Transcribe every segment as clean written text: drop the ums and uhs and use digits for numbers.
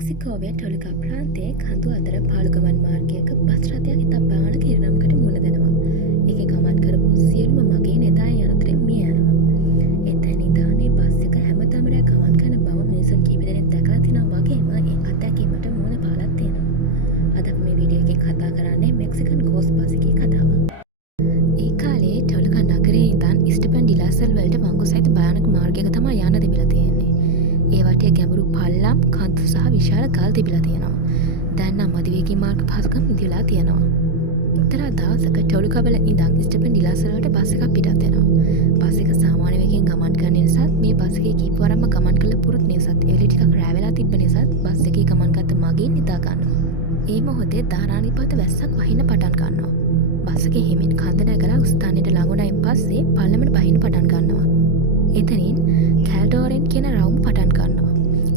මෙක්සිකෝවේ ටොලිකා ප්‍රාන්තයේ කඳු අතර පාළුගමන් මාර්ගයක බස් රථයක් ඉතා භයානක ඉරණමකට මුහුණ දෙනවා. ඒකේ ගමන් කරපු සියලුම මගීන් එදායේ අනතුරින් මිය යනවා. එතැන ඉඳන් මේ බස් එක හැමදාම රෑ ගමන් කරන බව මිනිසුන් කීප දෙනෙක් දැකලා තිනවා වගේම ඒ අත්දැකීමට මුහුණ පාලක් තියෙනවා. අද අපි මේ වීඩියෝ එකෙන් කතා කරන්නේ මෙක්සිකන් ගෝස්ට් බස් එකේ කතාව. ඒ කාලේ ටොලිකා නගරයේ ඉඳන් ඉස්ටපන් ඩිලාසල් වලට වංගු සහිත භයානක මාර්ගයක තමයි යන්න තිබිලා තියෙන්නේ. ඒ වටේ ගැඹුරු පල්ලම්, කන්තු සහ විශාල ගල් තිබිලා තියෙනවා. දැන් නම් අධිවේගී මාර්ග පහසුකම් ඉදිරියලා තියෙනවා. එක්තරා දවසක ටොලිකාවල ඉඳන් ඉස්ටපන් ඩිලාසල් වලට බස් එකක් පිටත් වෙනවා. බස් එක සාමාන්‍ය වේගයෙන් ගමන් කරන නිසා මේ බස් එකේ කීප වරක්ම ගමන් කළ පුරුදු නිසා එවෙලේ ටිකක් රෑ වෙලා තිබ්බ නිසා බස් එකේ ගමන් ගත්ත මගීන් නිදා ගන්නවා. ඒ මොහොතේ ධාරානිපාත වැස්සක් වහින්න පටන් ගන්නවා. බස් එකේ හිමින් කන්ද නැගලා ස්ථානයට ළඟුණයින් පස්සේ පල්ලමට බහින්න පටන් ගන්නවා. එතනින් කැල්ඩෝරෙන් කියන රවුම් පටන් ගන්නවා.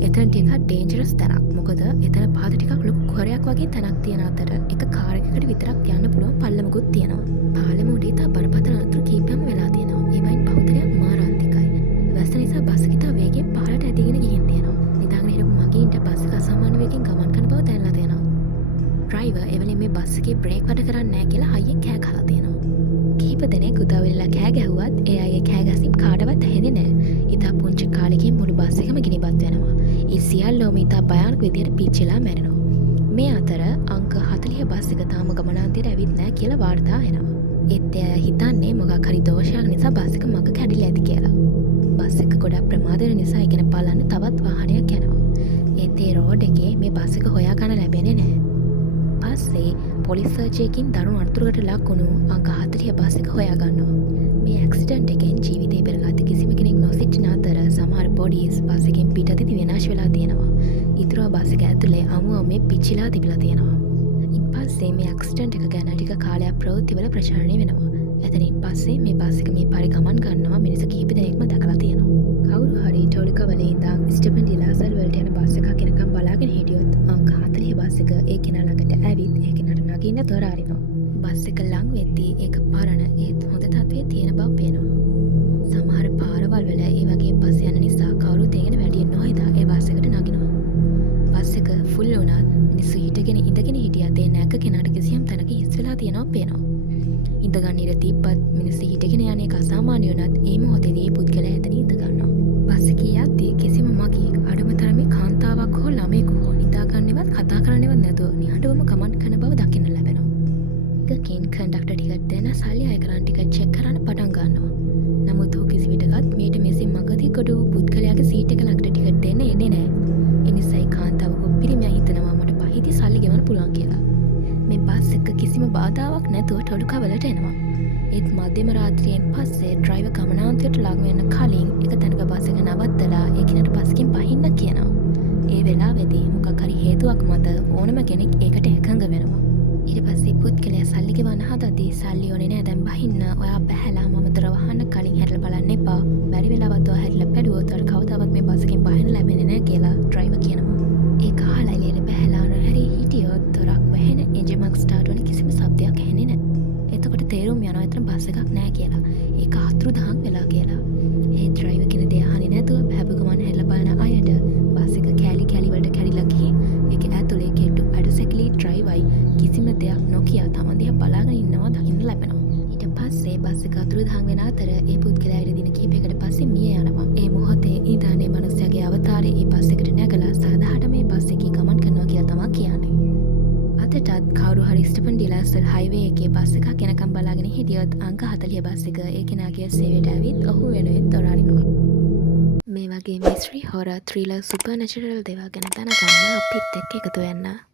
එතන ටිකක් ඩේන්ජරස් තැනක්. මොකද එතන පාද ටිකක් ලොකු කොරයක් වගේ තැනක් තියෙන අතර එක කාර් එකකට විතරක් යන්න පුළුවන් පල්ලමකුත් තියෙනවා. පාලම උඩේ තා බරපතල අනතුරු කීපයක්ම වෙලා තියෙනවා. ඒවයින් බහුතරයක් මාරාන්තිකයි. වැස්ස නිසා බස් එක තා වේගයෙන් පහළට ඇදගෙන ගිහින් තියෙනවා. නිදාගෙන හිටපු මගීන්ට බස් එක අසාමාන්‍ය වේගයෙන් ගමන් කරන බව දැනලා තියෙනවා. ඩ්‍රයිවර් එවලින් මේ බස් එකේ බ්‍රේක් වැඩ කරන්නේ නැහැ කියලා හයියෙන් කෑ ගහලා තියෙනවා. කීප දෙනෙක් උදව් කෑ ගැහුවත් ඒ අයගේ කෑ ගැසීම් කාටවත් ඇහෙන්නේ නැහැ. ඉතා පුංචි කාලෙකින් මුළු බස් එකම ගිනිබත් වෙනවා. ඒ සියල්ලෝම ඉතා භයානක විදියට පිච්චිලා මැරෙනවා. මේ අතර අංක 40 බස් එක තාම ගමනාන්තයට ඇවිත් නැහැ කියලා වාර්තා වෙනවා. ඒත් එයා හිතන්නේ මොකක් හරි දෝෂයක් නිසා බස් එක මග කැඩිලා ඇති කියලා. බස් එක ගොඩක් ප්‍රමාද වෙන නිසා ඉගෙන බලන්න තවත් වාහනයක් යනවා. ඒත් ඒ රෝඩ් එකේ මේ බස් එක හොයා ගන්න ලැබෙන්නේ නැහැ. පස්සේ පොලිස් සර්ච් එකකින් දරුණු අනතුරකට ලක් වුණු අංක 40 බස් එක හොයා ගන්නවා. මේ ඇක්සිඩන්ට් එකෙන් ජීවිතේ පෙරගත කිසිම කෙනෙක් නොසිටින අතර සමහර බොඩීස් බස් එකෙන් පිටතදී විනාශ වෙලා තියෙනවා. ඊතරව බස් එක ඇතුලේ අමුම මේ පිච්චිලා තිබිලා තියෙනවා. ඉන් පස්සේ මේ ඇක්සිඩන්ට් එක ගැන ටික කාලයක් ප්‍රවෘත්තිවල ප්‍රචාරණය වෙනවා. එතනින් පස්සේ මේ බස් එක මේ පාරේ ගමන් කරනවා මිනිස්සු කීප දෙනෙක්ම දැකලා තියෙනවා. කවුරු හරි ටොලිකාවල ඉඳන් ඉස්ටපන් ඩිලාසල් වලට යන බස් එකක් එනකම් බලාගෙන හිටියොත් අංක 40 බස් එක ඒ කෙනා ළඟට ඇවිත් ඒ කෙනාට නගින්න දොර අරිනවා. බස් එක ලං වෙද්දී ඒක පරණ ඒත් හොඳ තත්ත්වයේ තියෙන බව පේනවා. සමහර පාරවල් වල ඒ වගේ බස් යන නිසා කවුරුත් ඒගෙන වැඩියෙන් නොහිතා ඒ බස් එකට නගිනවා. බස් එක ෆුල් වුණත් මිනිස්සු හිටගෙන ඉඳගෙන හිටියත් ඒ නැග්ග කෙනාට කිසියම් තැනක හිස් වෙලා තියෙනවා පේනවා. ඉඳගන්න ඉර තිබ්බත් මිනිස්සු හිටගෙන යන එක අසාමාන්‍ය වුණත් ඒ මොහොතේදී පුද්ගලයා එතන ඉඳ ගන්නවා. බස් එකේ යද්දී කිසිම මගියෙක් අඩුම තරමේ කාන්තාවක් හෝ ළමයෙකු හෝ නිදාගන්නවත් කතා කරන්නවත් නැතුව නිහඬවම ගමන් කරන බව දකින්න ලැබෙනවා. එකකින් කන්ඩක්ටර් ටිකට් දෙන සල්ලි අය කරන් ටිකට් චෙක් කරන්න පටන් ගන්නවා. නමුත් ඔහු කිසි විටකත් මේට මෙසින් මගදී කොට වූ පුද්ගලයාගේ සීට් එක ළඟට ටිකට් දෙන්න එන්නේ නැහැ. ඒ නිසායි කාන්තාව හෝ පිරිමියා හිතනවා මට පහිදි සල්ලි ගෙවන්න පුළුවන් කියලා. මේ බස් එක කිසිම බාධාවක් නැතුව ටොලිකාවලට එනවා. ඒත් මධ්‍යම රාත්‍රියෙන් පස්සේ ඩ්‍රයිවර් ගමනාන්තයට ළඟ වෙන්න කලින් එක තැනක බස් එක නවත්තලා ඒ කෙනාට බස් එකෙන් පහින්න කියනවා. ඒ වෙලාවේදී මොකක් හරි හේතුවක් මත ඕනම කෙනෙක් ඒකට එකඟ වෙනවා. ඊට පස්සේ පුද්ගලයා සල්ලි ගෙවන්න හදද්දී සල්ලි ඕනේ නෑ දැන් බහින්න ඔයා බහැලා මම දොර වහන්න කලින් හැරලා බලන්න එපා. බැරි වෙලාවත් ඔයා හැරිලා බැලුවොත් ඔයාලට කවදාවත් මේ බස් එකෙන් බහින්න ලැබෙන්නේ නෑ කියලා ඩ්‍රයිවර් කියනවා. ඒක අහලා එළියට බහැලා නොහැරී හිටියොත් දොරක් වැහෙන එන්ජිමක් ස්ටාර්ට් වෙන කිසිම શબ્දයක් ඇහෙන්නේ නෑ. එතකොට තේරුම් යනවා එතන බස් එකක් නෑ කියලා. ඒක අතුරුදහන් වෙලා කියලා. ඒ ඩ්‍රයිවර් කියන දේ අහන්නේ නැතුව බහැපු ගමන් හැරිලා බලන අයට බස් එක කෑලි කෑලි වලට කැඩිලා ගිහින් ඒක ඇතුලේ කෙට්ටු අඩුසැකිලි ඩ්‍රයිවර්යි කිසිම දෙයක් නොකිය තමන් දිහා බලාගෙන ඉන්නවා දකින්න ලැබෙනවා. ඊට පස්සේ බස් එක අතුරුදහන් වෙන අතර ඒ පුද්ගලයාට දින කිහිපයකට පස්සේ මිය යනවා. ඒ මොහොතේ ඉඳන් මේ මිනිස්යාගේ අවතාරය ඒ බස් එකට නැගලා සාදාහට මේ බස් එකේ ගමන් කරනවා කියලා තමයි කියන්නේ. අදටත් කවුරු හරි ඉස්ටපන් ඩිලාසල් හයිවේ එකේ බස් එකක් එනකම් බලාගෙන හිටියොත් අංක 40 බස් එක ඒ කෙනාගේ සේවයට ඇවිත් ඔහු වෙනුවෙන් දොර අරිනවා. මේ වගේ මිස්ට්‍රි හොරර් ත්‍රිලර් සුපර්නැචරල් දේවල් ගැන දැනගන්න අපිත් එක්ක එකතු වෙන්න.